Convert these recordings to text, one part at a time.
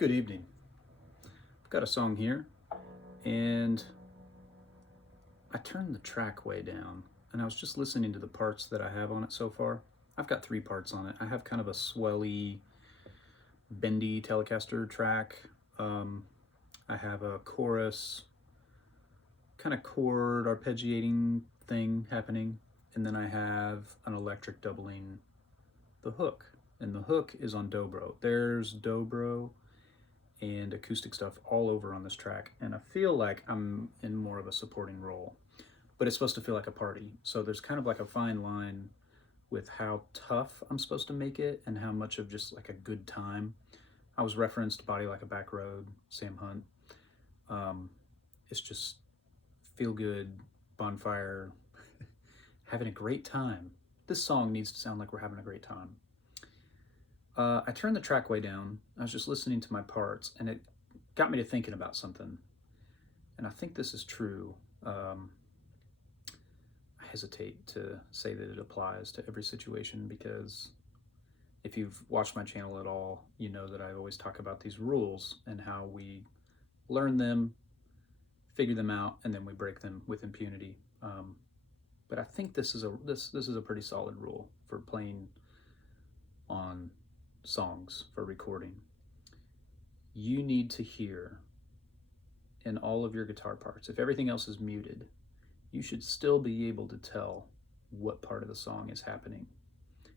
Good evening. I've got a song here, and I turned the track way down, and I was just listening to the parts that I have on it so far. I've got 3 parts on it. I have kind of a swelly, bendy Telecaster track. I have a chorus, kind of chord arpeggiating thing happening, and then I have an electric doubling the hook. And the hook is on dobro. There's dobro and acoustic stuff all over on this track, and I feel like I'm in more of a supporting role, but it's supposed to feel like a party. So there's kind of like a fine line with how tough I'm supposed to make it and how much of just like a good time. I was referenced Body Like a Back Road, Sam Hunt. It's just feel good, bonfire, having a great time. This song needs to sound like we're having a great time. I turned the track way down. I was just listening to my parts, and it got me to thinking about something. And I think this is true. I hesitate to say that it applies to every situation because if you've watched my channel at all, you know that I always talk about these rules and how we learn them, figure them out, and then we break them with impunity. But I think this is a pretty solid rule for playing on songs for recording. You need to hear in all of your guitar parts, if everything else is muted, you should still be able to tell what part of the song is happening.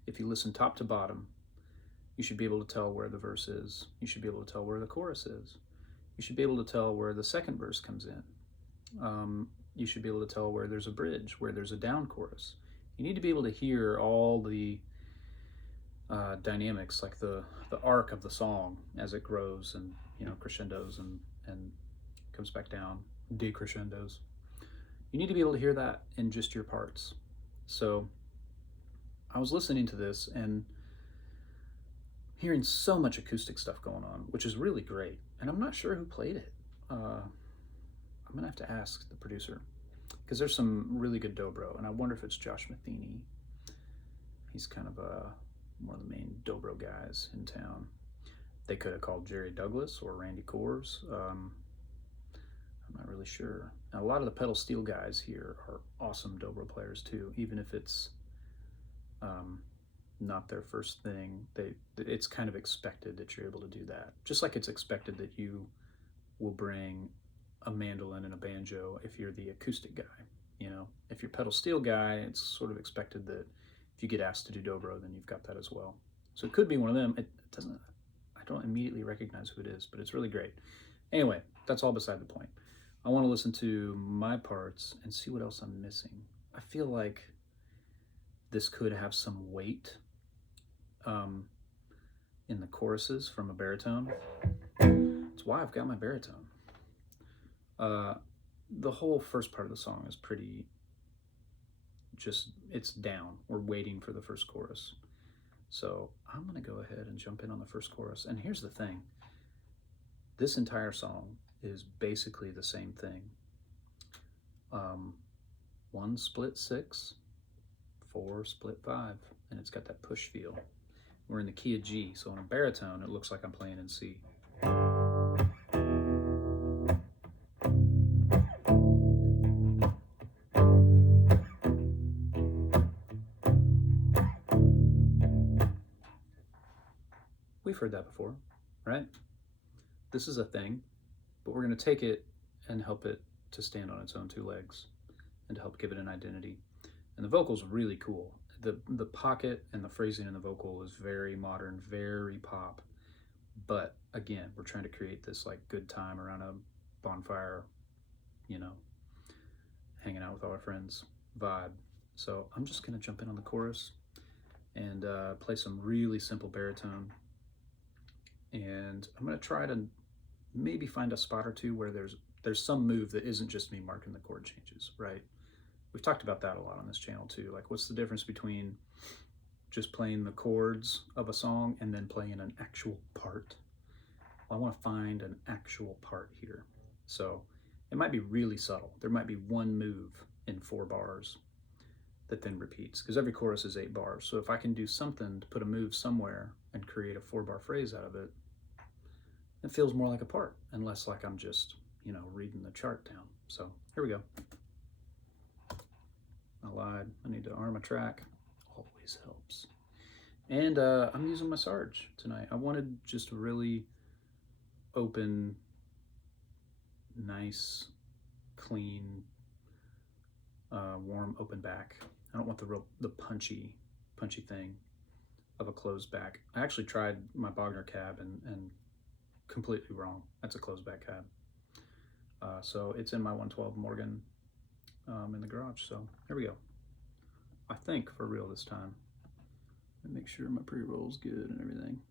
If you listen top to bottom, you should be able to tell where the verse is. You should be able to tell where the chorus is. You should be able to tell where the second verse comes in. You should be able to tell where there's a bridge, where there's a down chorus. You need to be able to hear all the dynamics, like the arc of the song as it grows and crescendos and comes back down, decrescendos. You need to be able to hear that in just your parts. So I was listening to this and hearing so much acoustic stuff going on, which is really great. And I'm not sure who played it. I'm gonna have to ask the producer because there's some really good dobro, and I wonder if it's Josh Matheny. He's kind of one of the main dobro guys in town. They could have called Jerry Douglas or Randy Coors. I'm not really sure. Now, a lot of the pedal steel guys here are awesome dobro players too, even if it's not their first thing. It's kind of expected that you're able to do that. Just like it's expected that you will bring a mandolin and a banjo if you're the acoustic guy. If you're pedal steel guy, it's sort of expected that if you get asked to do dobro, then you've got that as well. So it could be one of them. It doesn't, I don't immediately recognize who it is, but it's really great. Anyway, that's all beside the point. I want to listen to my parts and see what else I'm missing. I feel like this could have some weight in the choruses from a baritone. That's why I've got my baritone. The whole first part of the song is pretty it's down. We're waiting for the first chorus. So I'm going to go ahead and jump in on the first chorus. And here's the thing. This entire song is basically the same thing. 1 split 6, 4 split 5, and it's got that push feel. We're in the key of G, so on a baritone, it looks like I'm playing in C. We've heard that before, right? This is a thing, but we're going to take it and help it to stand on its own 2 legs and to help give it an identity. And the vocal's really cool. The pocket and the phrasing in the vocal is very modern, very pop. But again, we're trying to create this like good time around a bonfire, hanging out with all our friends vibe. So I'm just going to jump in on the chorus and play some really simple baritone. And I'm going to try to maybe find a spot or two where there's some move that isn't just me marking the chord changes, right? We've talked about that a lot on this channel too. Like, what's the difference between just playing the chords of a song and then playing an actual part? Well, I want to find an actual part here. So it might be really subtle. There might be one move in 4 bars that then repeats, because every chorus is 8 bars. So if I can do something to put a move somewhere and create a 4-bar phrase out of it, It feels more like a part and less like I'm just, you know, reading the chart down. So here we go. I lied. I need to arm a track. Always helps. And I'm using my Sarge tonight. I wanted just a really open, nice, clean, warm, open back. I don't want the punchy thing of a closed back. I actually tried my Bogner cab and completely wrong. That's a closed back cab. So it's in my 112 Morgan in the garage. So here we go. I think for real this time. Make sure my pre-roll's good and everything.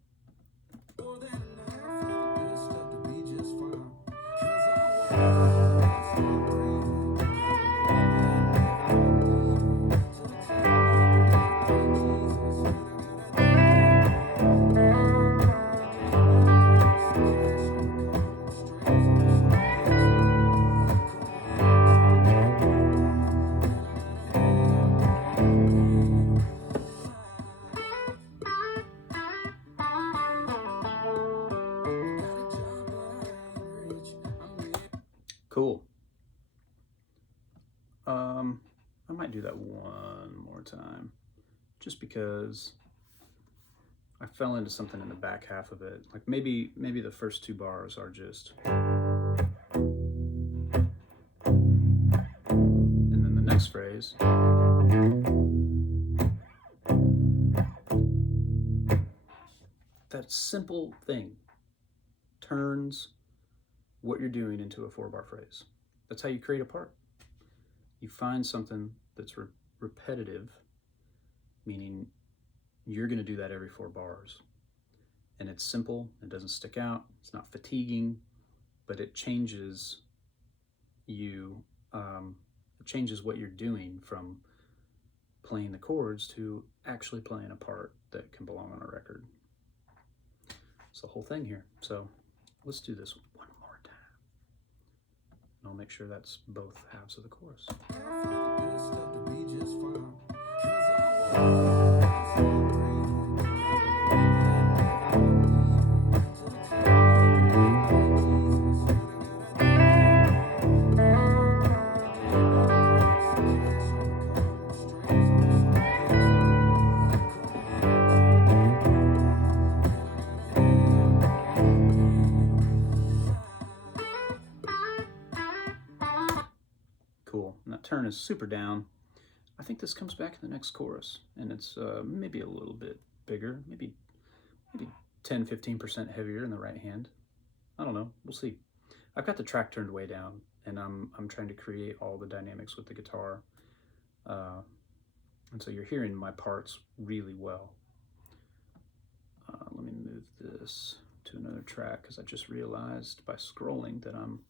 Cool. I might do that one more time, just because I fell into something in the back half of it. Like maybe the first two bars are just, and then the next phrase. That simple thing turns what you're doing into a 4-bar phrase. That's how you create a part. You find something that's repetitive, meaning you're going to do that every 4 bars. And it's simple, it doesn't stick out, it's not fatiguing, but it changes you, it changes what you're doing from playing the chords to actually playing a part that can belong on a record. It's the whole thing here. So let's do this one more time. And I'll make sure that's both halves of the chorus. Cool. And that turn is super down. I think this comes back in the next chorus, and it's maybe a little bit bigger, maybe 10-15% heavier in the right hand. I don't know. We'll see. I've got the track turned way down, and I'm trying to create all the dynamics with the guitar, and so you're hearing my parts really well. Let me move this to another track, because I just realized by scrolling that I'm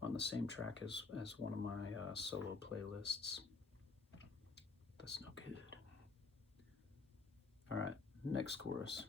on the same track as one of my solo playlists. That's no good. All right, next chorus.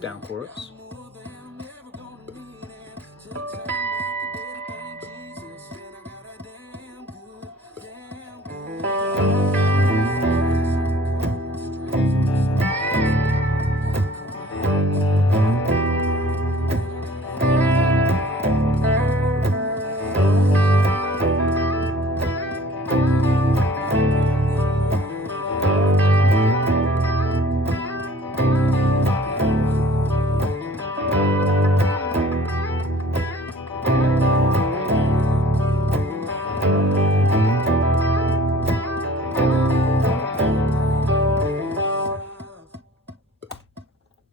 Down chorus.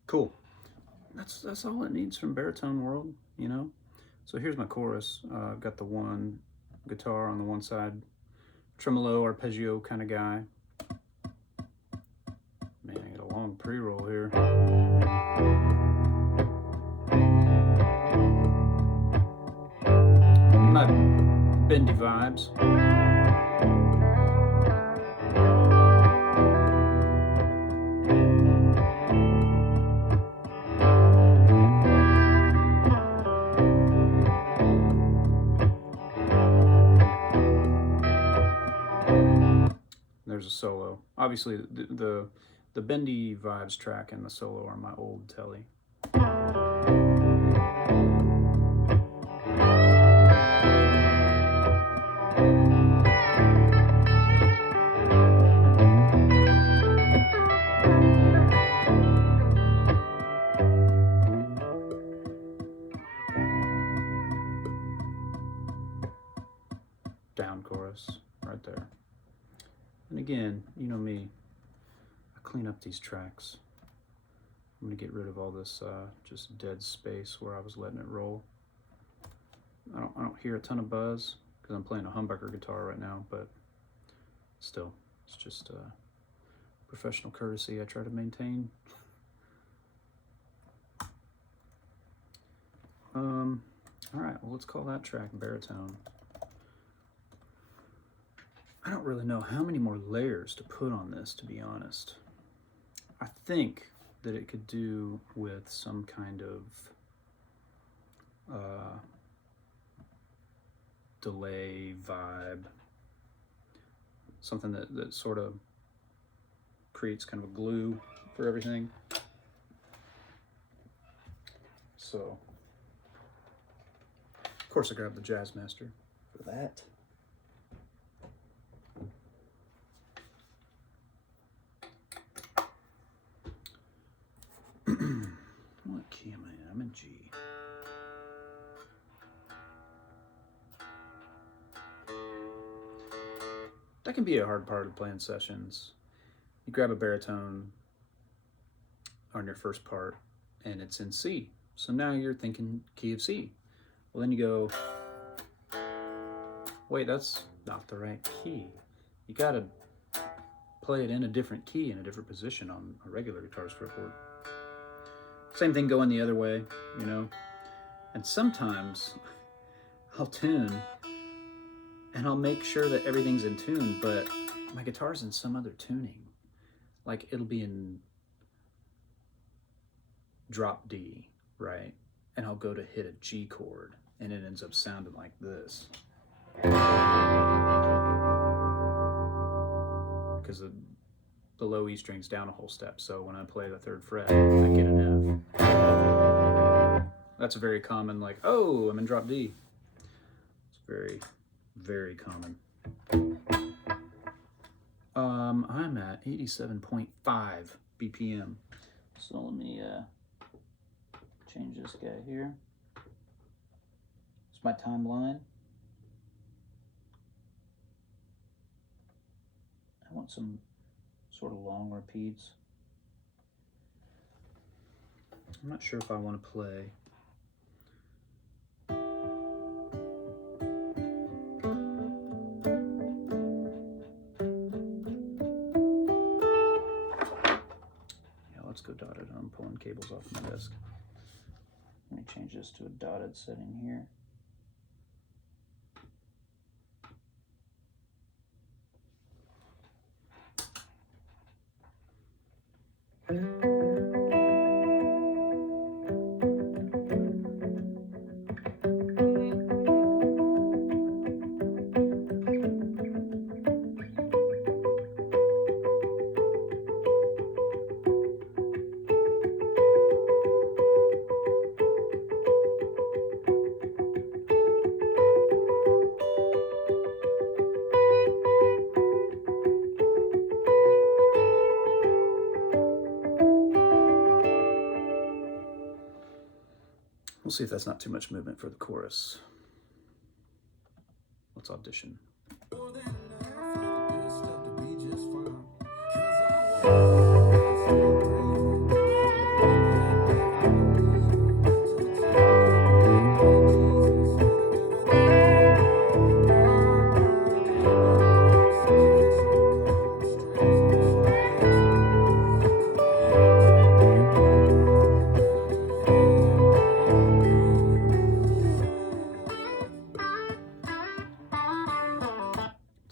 Cool. That's all it needs from baritone world, you know? So here's my chorus. I've got the one guitar on the one side, tremolo, arpeggio kind of guy. Man, I got a long pre-roll here. My bendy vibes. There's a solo. Obviously, the bendy vibes track and the solo are my old telly. Down chorus right there. And again, you know me, I clean up these tracks. I'm gonna get rid of all this just dead space where I was letting it roll. I don't hear a ton of buzz because I'm playing a humbucker guitar right now, but still, it's just professional courtesy I try to maintain. All right, well, let's call that track baritone. I don't really know how many more layers to put on this, to be honest. I think that it could do with some kind of delay vibe, something that sort of creates kind of a glue for everything. So, of course, I grabbed the Jazz Master for that. What key am I in? I'm in G. That can be a hard part of playing sessions. You grab a baritone on your first part and it's in C. So now you're thinking key of C. Well, then you go, wait, that's not the right key. You gotta play it in a different key, in a different position on a regular guitar fretboard. Same thing going the other way, you know? And sometimes I'll tune and I'll make sure that everything's in tune, but my guitar's in some other tuning. Like it'll be in drop D, right? And I'll go to hit a G chord and it ends up sounding like this. Because the low E string's down a whole step, so when I play the 3rd fret, I get an F. That's a very common, like, oh, I'm in drop D. It's very, very common. I'm at 87.5 BPM. So let me change this guy here. It's my timeline. I want some sort of long repeats. I'm not sure if I want to play let's go dotted. I'm pulling cables off my desk. Let me change this to a dotted setting here. We'll see if that's not too much movement for the chorus. Let's audition.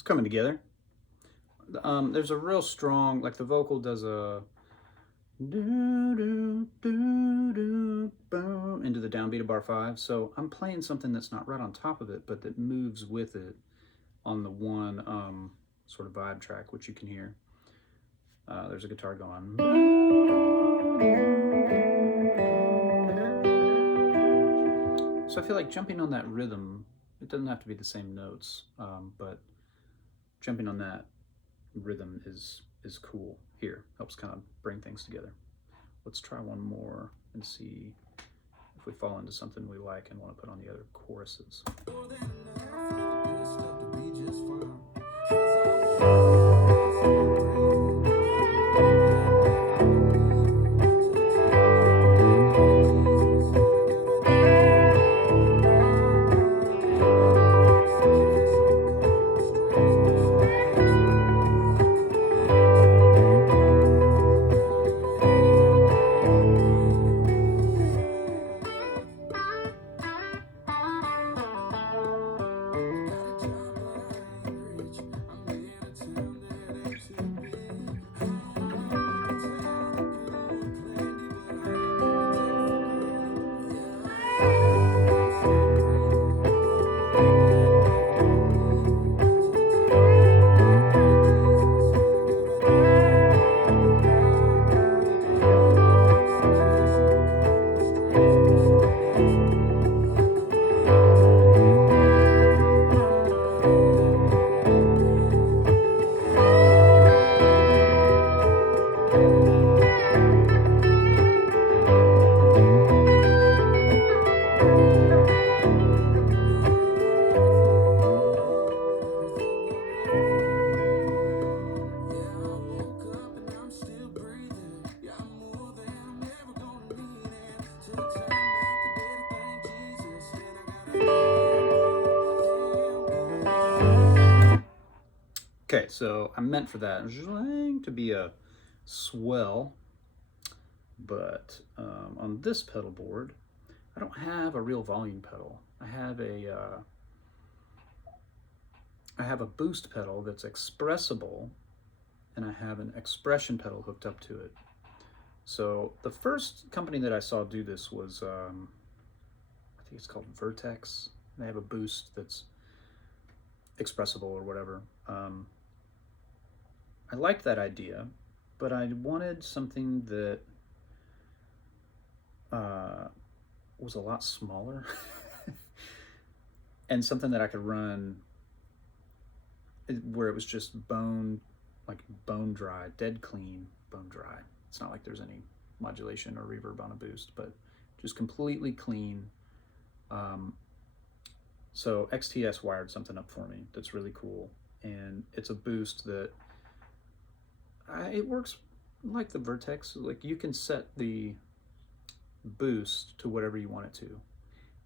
coming together. There's a real strong, like the vocal does a into the downbeat of bar 5. So I'm playing something that's not right on top of it, but that moves with it on the one sort of vibe track, which you can hear. There's a guitar going. So I feel like jumping on that rhythm, it doesn't have to be the same notes, but jumping on that rhythm is cool here. Helps kind of bring things together. Let's try one more and see if we fall into something we like and want to put on the other choruses. Okay, so I meant for that to be a swell, but on this pedal board, I don't have a real volume pedal. I have a boost pedal that's expressible, and I have an expression pedal hooked up to it. So the first company that I saw do this was, I think it's called Vertex. They have a boost that's expressible or whatever. I liked that idea, but I wanted something that was a lot smaller and something that I could run where it was just bone dry, dead clean, bone dry. It's not like there's any modulation or reverb on a boost, but just completely clean. So XTS wired something up for me that's really cool, and it's a boost that it works like the Vertex. Like, you can set the boost to whatever you want it to,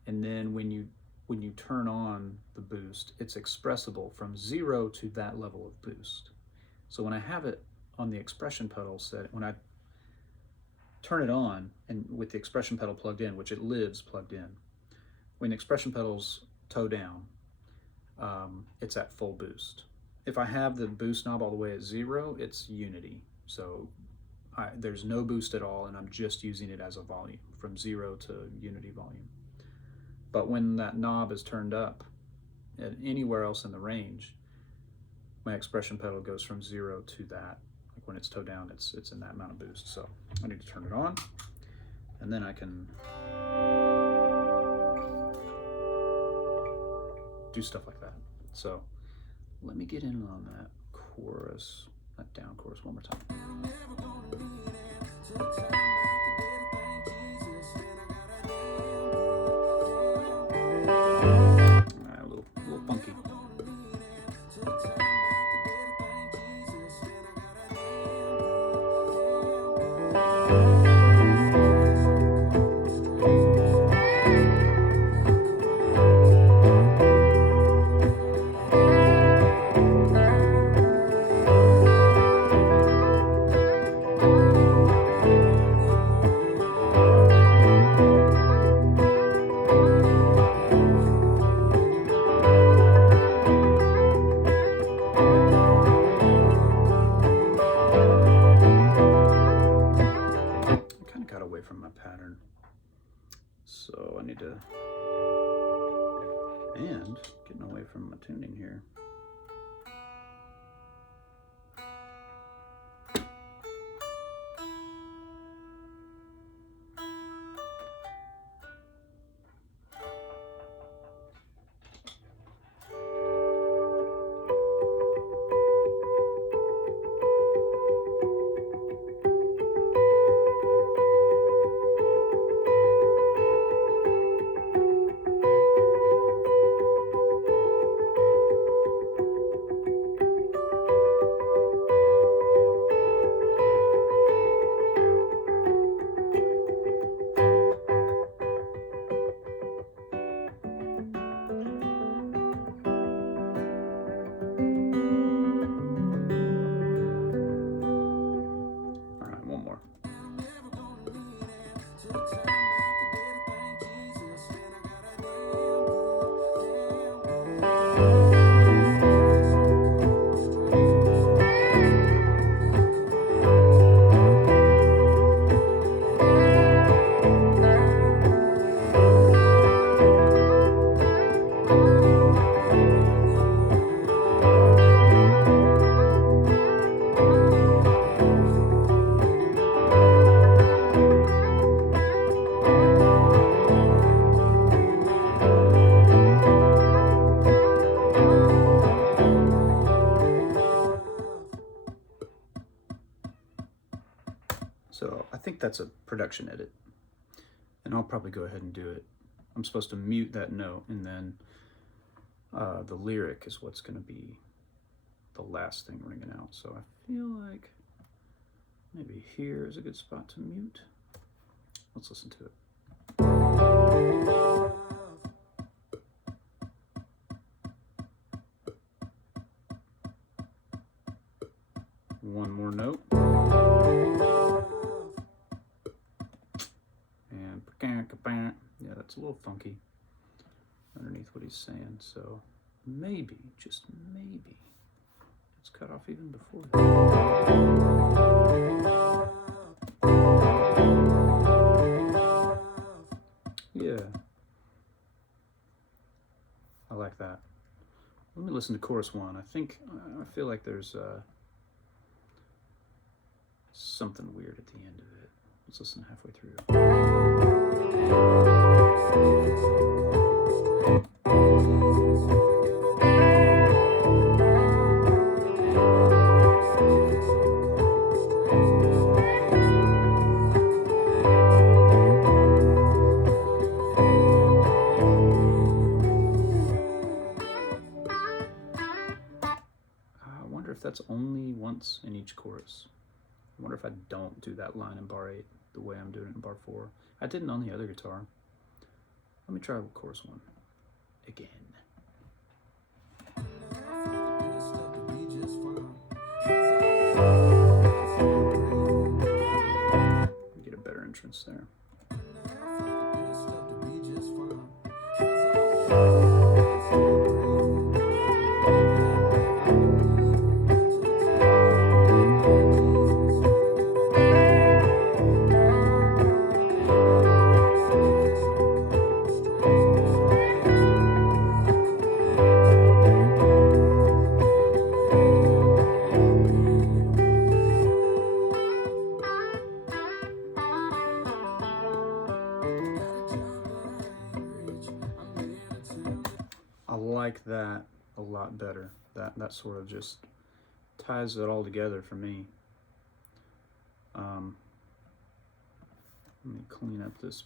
and then when you turn on the boost, it's expressible from 0 to that level of boost. So when I have it on the expression pedal set, when I turn it on and with the expression pedal plugged in, which it lives plugged in, when the expression pedal's toe down, it's at full boost. If I have the boost knob all the way at 0, it's unity. So there's no boost at all, and I'm just using it as a volume from 0 to unity volume. But when that knob is turned up and anywhere else in the range, my expression pedal goes from 0 to that. Like when it's toe down, it's in that amount of boost. So I need to turn it on, and then I can do stuff like that. So let me get in on that chorus, that down chorus one more time. A little funky. And getting away from my tuning here. So I think that's a production edit, and I'll probably go ahead and do it. I'm supposed to mute that note, and then the lyric is what's going to be the last thing ringing out. So I feel like maybe here is a good spot to mute. Let's listen to it. One more note. And yeah, that's a little funky underneath what he's saying. So maybe, just maybe, it's cut off even before that. Yeah, I like that. Let me listen to chorus one. I feel like there's something weird at the end of it. Let's listen halfway through. I wonder if that's only once in each chorus. I wonder if I don't do that line in bar 8 the way I'm doing it in bar 4. I didn't on the other guitar. Let me try with chorus 1 again. Get a better entrance there. I like that a lot better. That sort of just ties it all together for me. Let me clean up this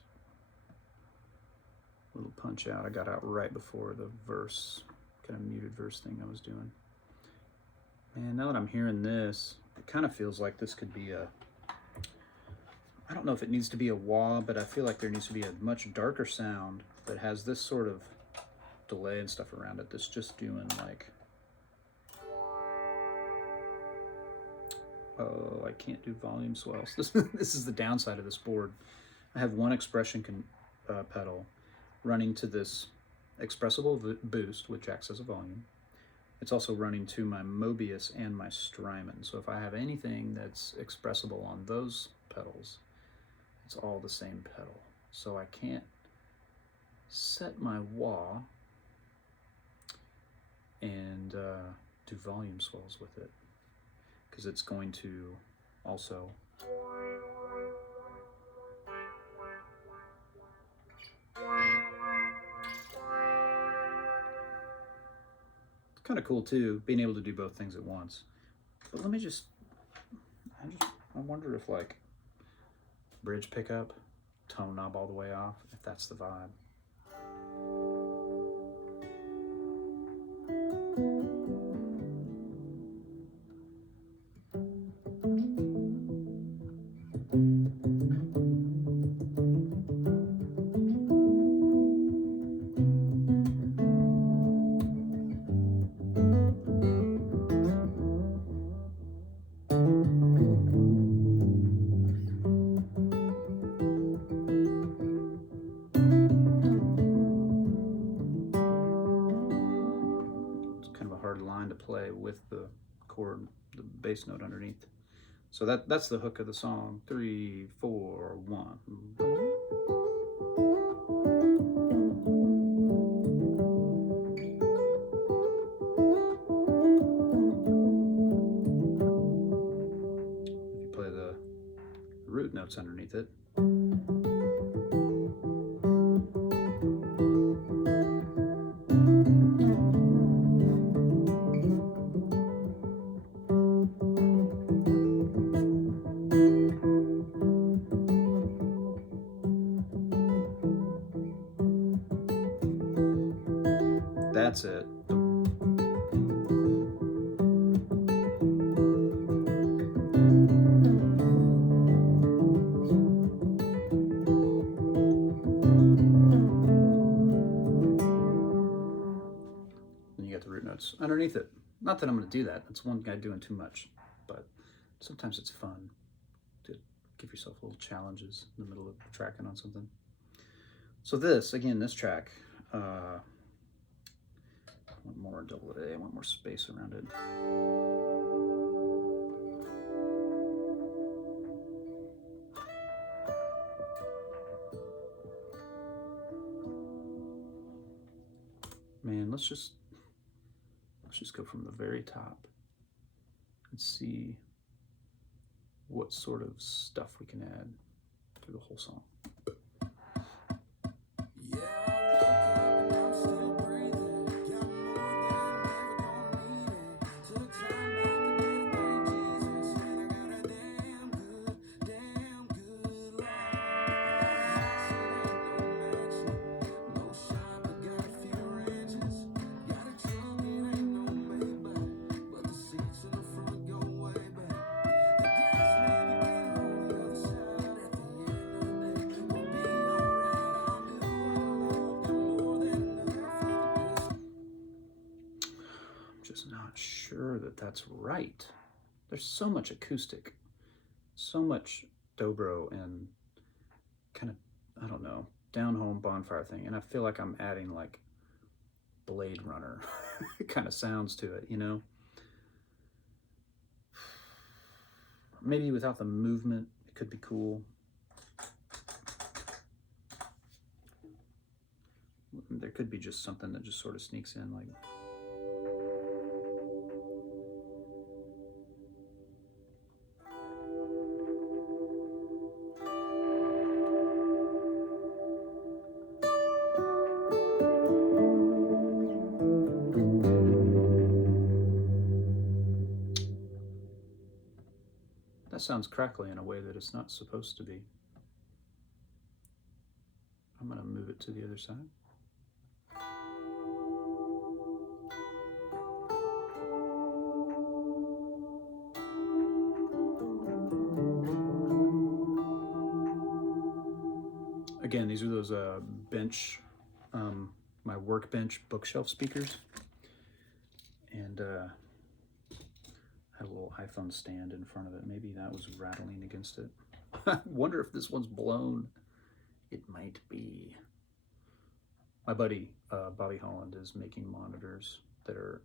little punch out I got out right before the verse, kind of muted verse thing I was doing. And now that I'm hearing this, it kind of feels like this could be a, I don't know if it needs to be a wah, but I feel like there needs to be a much darker sound that has this sort of delay and stuff around it that's just doing like, oh, I can't do volume swells. This is the downside of this board. I have one expression pedal running to this expressible boost, which acts as a volume. It's also running to my Mobius and my Strymon. So if I have anything that's expressible on those pedals, it's all the same pedal. So I can't set my wah and do volume swells with it, because it's going to also kind of cool too, being able to do both things at once. But let me I wonder if like bridge pickup, tone knob all the way off, if that's the vibe. Line to play with the chord, the bass note underneath. So that's the hook of the song. 3, 4, 1. If you play the root notes underneath it. That's it. And you got the root notes underneath it. Not that I'm going to do that. That's one guy doing too much. But sometimes it's fun to give yourself little challenges in the middle of tracking on something. So this track, I want more double A, I want more space around it. Man, let's just go from the very top and see what sort of stuff we can add through the whole song. Not sure that that's right. There's so much acoustic, so much dobro and kind of, I don't know, down home bonfire thing, and I feel like I'm adding like Blade Runner kind of sounds to it, you know? Maybe without the movement, it could be cool. There could be just something that just sort of sneaks in, like. That sounds crackly in a way that it's not supposed to be. I'm going to move it to the other side. Again, these are those bench, my workbench bookshelf speakers. And I had a little iPhone stand in front of it. Maybe that was rattling against it. I wonder if this one's blown. It might be. My buddy, Bobby Holland, is making monitors that are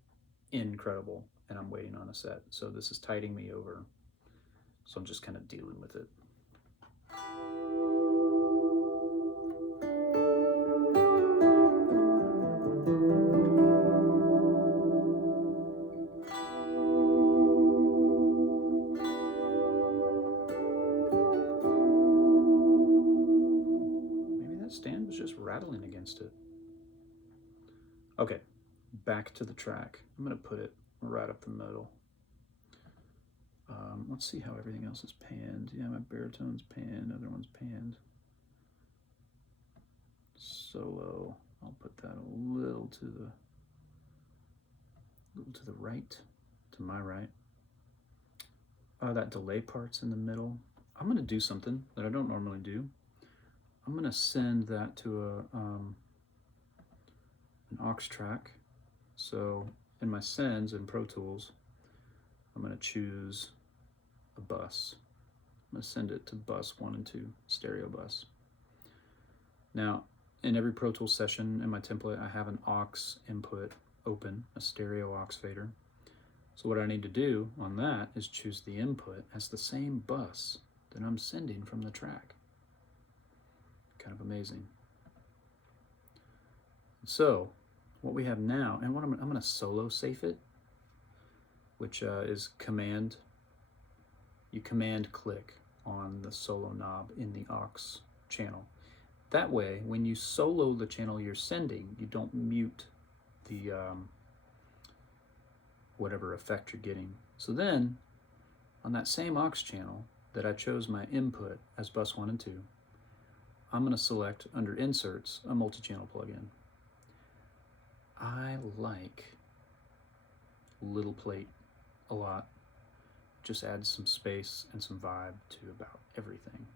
incredible, and I'm waiting on a set. So this is tiding me over. So I'm just kind of dealing with it. against it. Okay, back to the track. I'm gonna put it right up the middle. Let's see how everything else is panned. Yeah, my baritone's panned, other one's panned. Solo, I'll put that a little to the right, to my right. That delay part's in the middle. I'm gonna do something that I don't normally do. I'm gonna send that to an aux track. So in my sends in Pro Tools, I'm gonna choose a bus. I'm gonna send it to bus 1 and 2, stereo bus. Now, in every Pro Tools session in my template, I have an aux input open, a stereo aux fader. So what I need to do on that is choose the input as the same bus that I'm sending from the track. Kind of amazing. So what we have now, and what I'm going to solo safe it, which is command. You command click on the solo knob in the aux channel. That way, when you solo the channel you're sending, you don't mute the whatever effect you're getting. So then, on that same aux channel that I chose my input as bus 1 and 2, I'm going to select under inserts a multi-channel plugin. I like little plate a lot. Just adds some space and some vibe to about everything.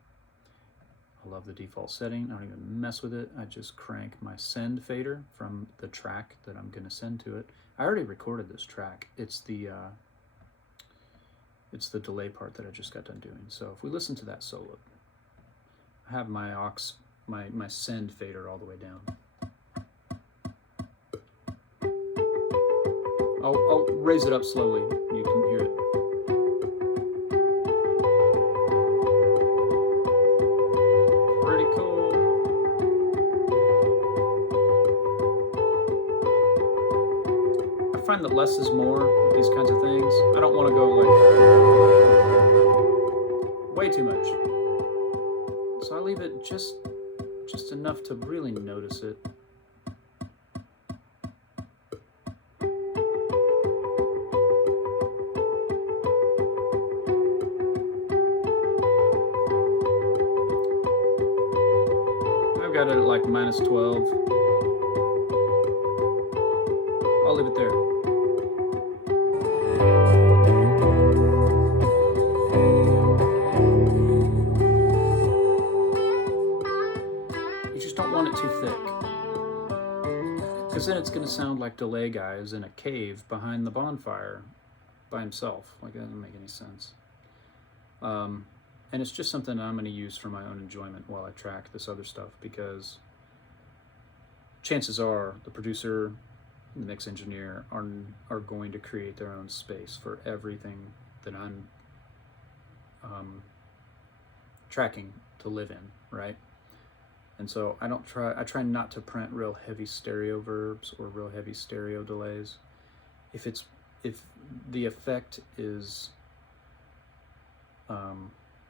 I love the default setting. I don't even mess with it. I just crank my send fader from the track that I'm going to send to it. I already recorded this track. It's the delay part that I just got done doing. So if we listen to that solo, I have my aux, my send fader all the way down. I'll raise it up slowly. You can hear it. Pretty cool. I find that less is more with these kinds of things. I don't want to go like way too much. So I leave it just enough to really notice it. Got it at like -12. I'll leave it there. You just don't want it too thick, because then it's going to sound like Delay Guy is in a cave behind the bonfire by himself. Like, that doesn't make any sense. And it's just something I'm going to use for my own enjoyment while I track this other stuff, because chances are the producer and the mix engineer are going to create their own space for everything that I'm tracking to live in, right? And so I try not to print real heavy stereo verbs or real heavy stereo delays. If the effect is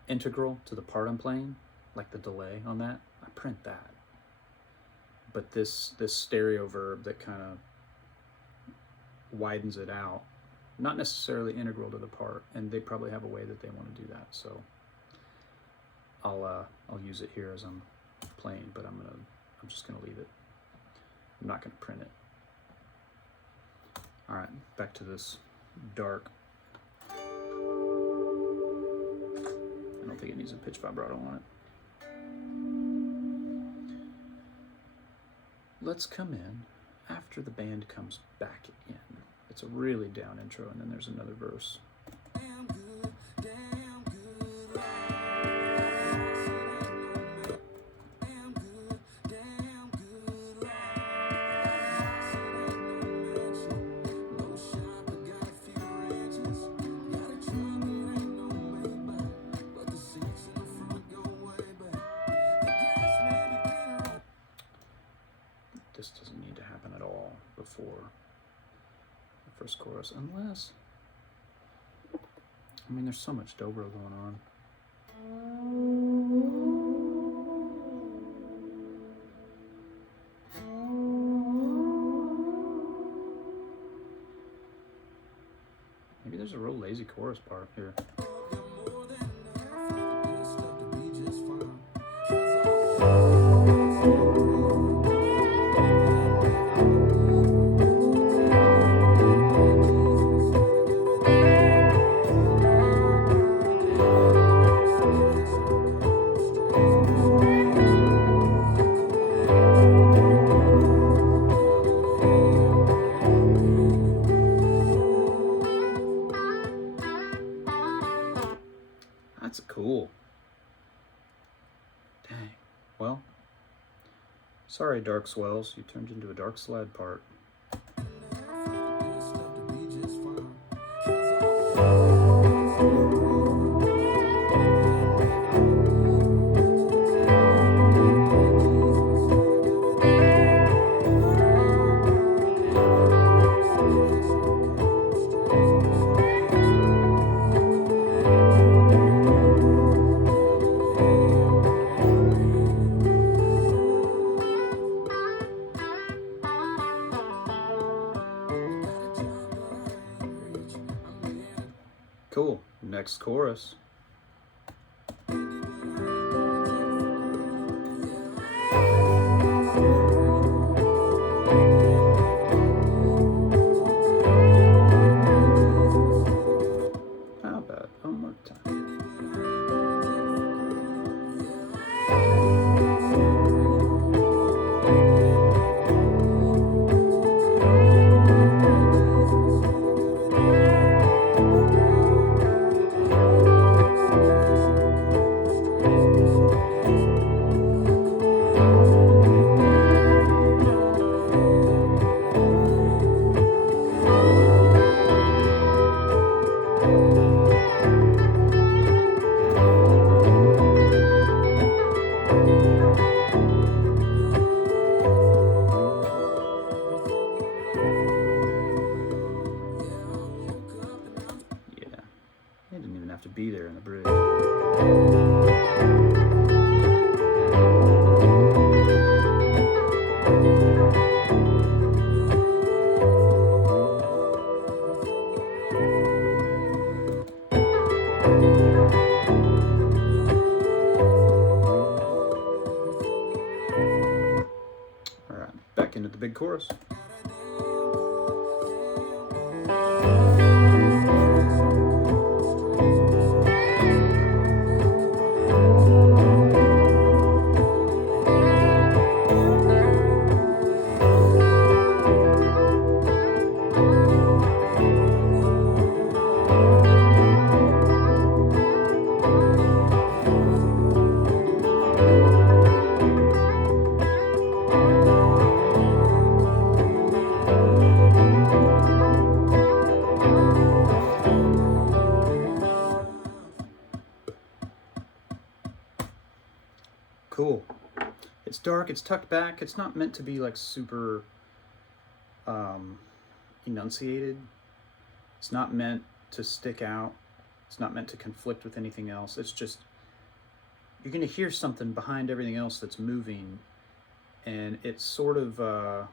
integral to the part I'm playing, like the delay on that, I print that. But this stereo verb that kind of widens it out, not necessarily integral to the part, and they probably have a way that they want to do that. So I'll use it here as I'm playing, but I'm just gonna leave it. I'm not gonna print it. All right, back to this dark. I don't think it needs a pitch vibrato on it. Let's come in after the band comes back in. It's a really down intro, and then there's another verse. This doesn't need to happen at all before the first chorus, unless, I mean, there's so much dobro going on. there's a real lazy chorus part here. That's cool. Dang. Well, sorry, Dark Swells. You turned into a Dark Slide part. Cool. Next chorus. How about one more time? It didn't even have to be there in the bridge. All right, back into the big chorus. Cool. It's dark, it's tucked back. It's not meant to be like super enunciated. It's not meant to stick out. It's not meant to conflict with anything else. It's just, you're going to hear something behind everything else that's moving, and it's sort of, to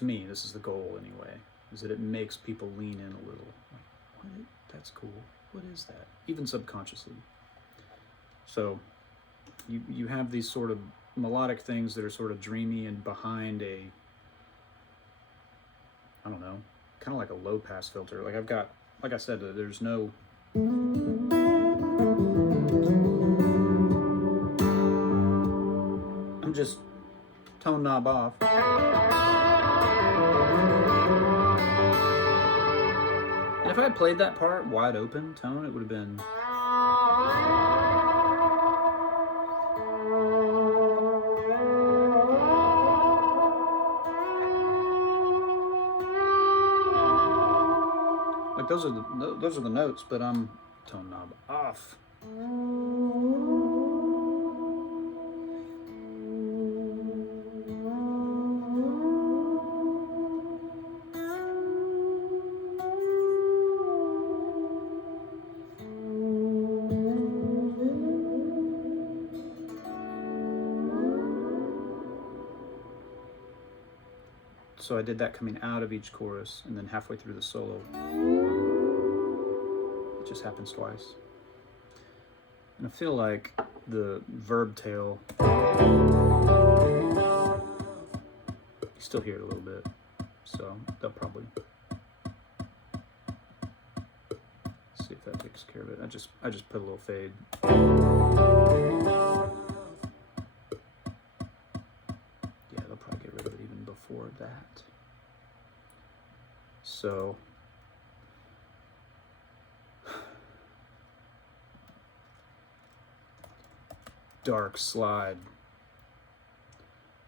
me, this is the goal anyway, is that it makes people lean in a little. Like, what? That's cool. What is that? Even subconsciously. So you have these sort of melodic things that are sort of dreamy and behind a, I don't know, kind of like a low pass filter. Like I've got, like I said, there's no, I'm just tone knob off. And if I had played that part wide open tone, it would have been, like those are the notes, but I'm tone knob off. So I did that coming out of each chorus, and then halfway through the solo, it just happens twice. And I feel like the verb tail, you still hear it a little bit, so they'll probably see if that takes care of it. I just put a little fade. Yeah, they'll probably get rid of it even before that. So dark slide.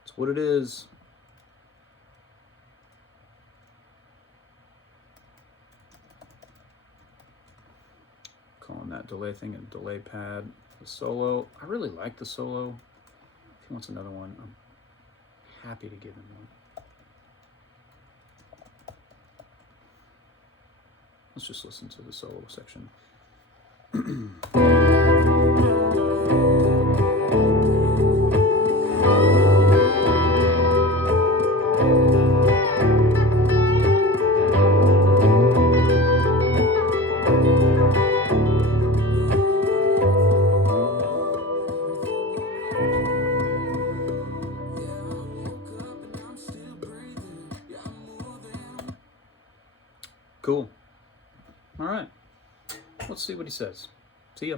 It's what it is. Calling that delay thing a delay pad. The solo, I really like the solo. If he wants another one, I'm happy to give him one. Let's just listen to the solo section. Cool. All right. Let's see what he says. See ya.